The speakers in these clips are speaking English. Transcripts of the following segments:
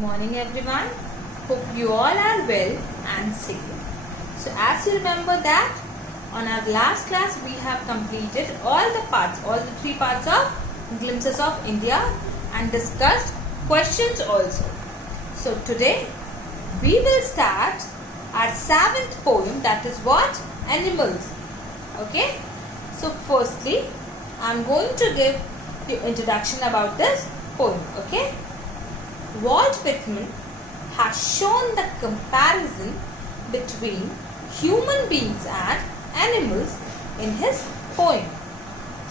morning everyone. Hope you all are well and safe. So as you remember that on our last class we have completed all the three parts of Glimpses of India and discussed questions also. So today we will start our seventh poem, that is what? Animals. Okay. So firstly I am going to give the introduction about this poem. Okay. Walt Whitman has shown the comparison between human beings and animals in his poem.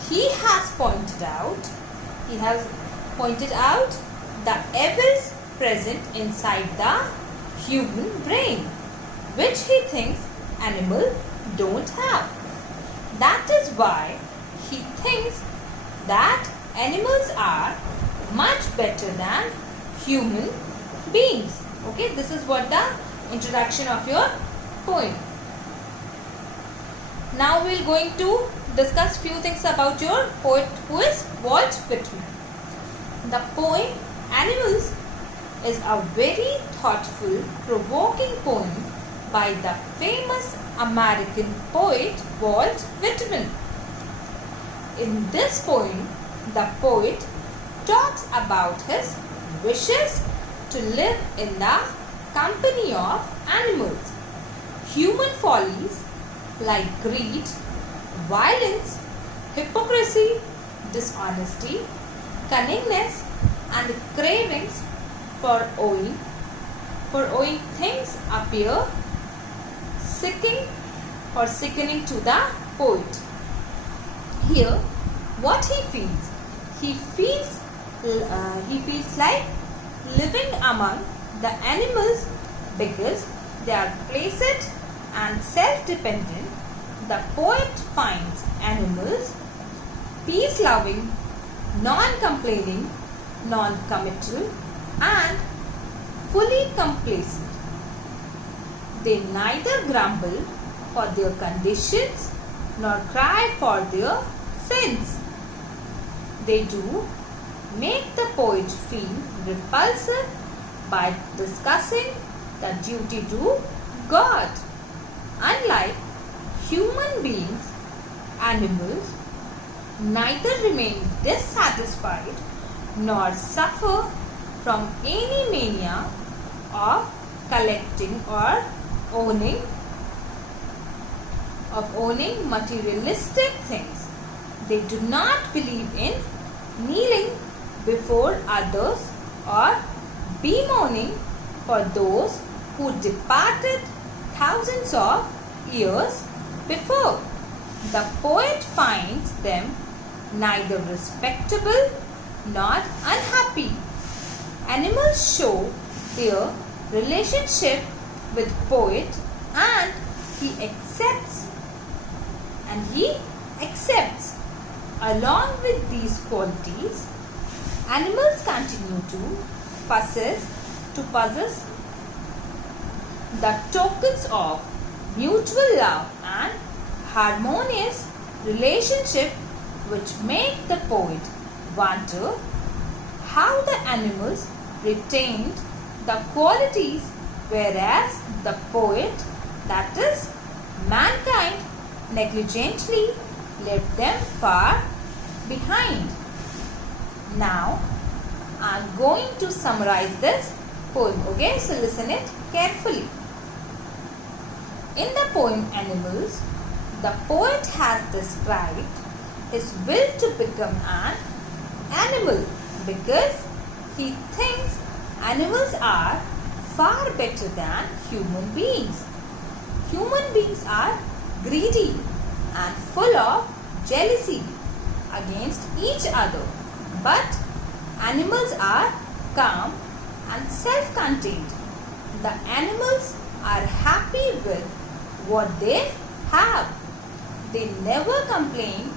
He has pointed out the evils present inside the human brain, which he thinks animals don't have. That is why he thinks that animals are much better than human beings. Okay, this is what the introduction of your poem. Now we are going to discuss few things about your poet, who is Walt Whitman. The poem Animals is a very thoughtful, provoking poem by the famous American poet Walt Whitman. In this poem, the poet talks about his wishes to live in the company of animals. Human follies like greed, violence, hypocrisy, dishonesty, cunningness, and cravings for owing things appear sickening to the poet. Here, what he feels? He feels like living among the animals because they are placid and self-dependent. The poet finds animals peace-loving, non-complaining, non-committal, and fully complacent. They neither grumble for their conditions nor cry for their sins. They do make the poet feel repulsive by discussing the duty to God. Unlike human beings, animals neither remain dissatisfied nor suffer from any mania of collecting or owning materialistic things. They do not believe in kneeling before others or bemoaning for those who departed thousands of years before. The poet finds them neither respectable nor unhappy. Animals show their relationship with poet and he accepts. Along with these qualities, animals continue to possess the tokens of mutual love and harmonious relationship, which make the poet wonder how the animals retained the qualities, whereas the poet, that is mankind, negligently left them far behind. Now I am going to summarize this poem. Okay, so listen it carefully. In the poem Animals, the poet has described his will to become an animal because he thinks animals are far better than human beings. Human beings are greedy and full of jealousy against each other, but animals are calm and self-contained. The animals are happy with what they have. They never complain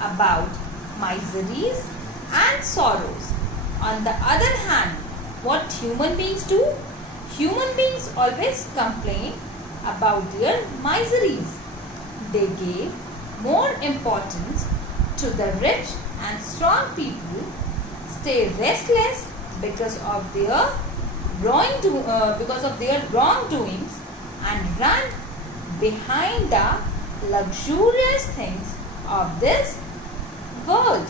about miseries and sorrows. On the other hand, what human beings do? Human beings always complain about their miseries. They give more importance to the rich and strong people, stay restless because of their because of their wrongdoings and run behind the luxurious things of this world,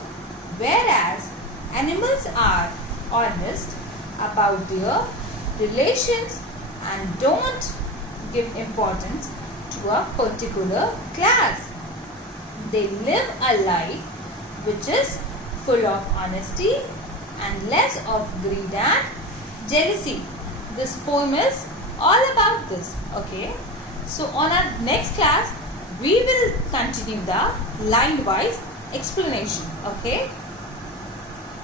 whereas animals are honest about their relations and don't give importance to a particular class. They live a life which is full of honesty and less of greed and jealousy. This poem is all about this. Okay. So on our next class, we will continue the line-wise explanation. Okay.